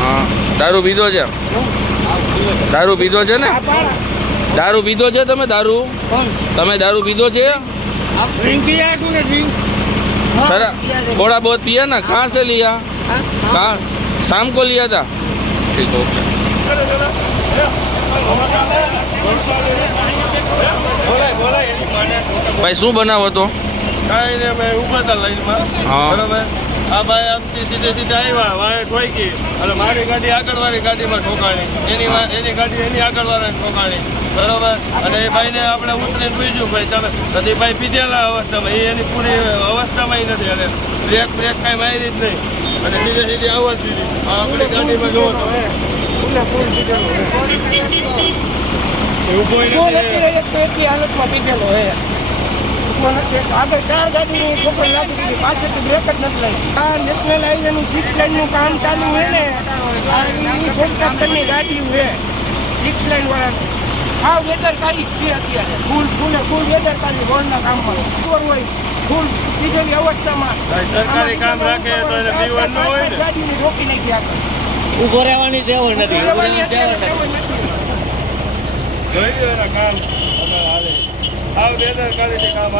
હા દારૂ પીધો છે? દારૂ પીધો છે ને? दारू पीधो છે તમે? दारू તમે दारू पीधो છે? सर थोड़ा बहुत पिया ना? कहाँ से लिया? कहाँ? शाम को लिया था? ठीक ओके। भाई શું બનાવો તો? કાંઈ ને મેં ઊભા હતા લાઈનમાં. હા બરાબર. આ ભાઈ આમથી સીધે સીધા આવ્યા, વાય ઠોકી અને મારી ગાડી આગળવાળી ગાડીમાં ઠોકાણી, એની ગાડી એની આગળવાળાને ઠોકાણી. બરાબર. અને એ ભાઈને આપણે ઉતરીને પૂછ્યું ભાઈ તમે તો ભાઈ પીધેલા અવસ્થામાં, એ એની પૂરી અવસ્થામાં નથી. અને બ્રેક કાંઈ મારી જ નહીં અને સીધે સીધી આવવા જ દીધી. આપણી ગાડીમાં જોવો તો ઊભો હાલતમાં પીધેલો હે. આગળ 4 ગાડીની ઠોકર લાગી દીધી, પાછળથી બ્રેક જ નથી લાગી. આ નેશનલ હાઈવેનું 6 લાઈનનું કામ ચાલુ હોય ને, કોન્ટ્રાક્ટરની ગાડી હોય 6 લાઈન વાળાનું. આ બેદરકારી જ છે અત્યારે. ફૂલ બેદરકારી રોડના કામમાં હોય, ફૂલ પીધેલી અવસ્થામાં સરકારી કામ રાખે તો એને પીવાનું ન હોય ને. ગાડીને રોકી નાખી આગળ. ઉભો રહેવાની ટેવ નથી. જોઈ લો એના કામ અમારે હાલે. આવ બેદરકારીથી કામ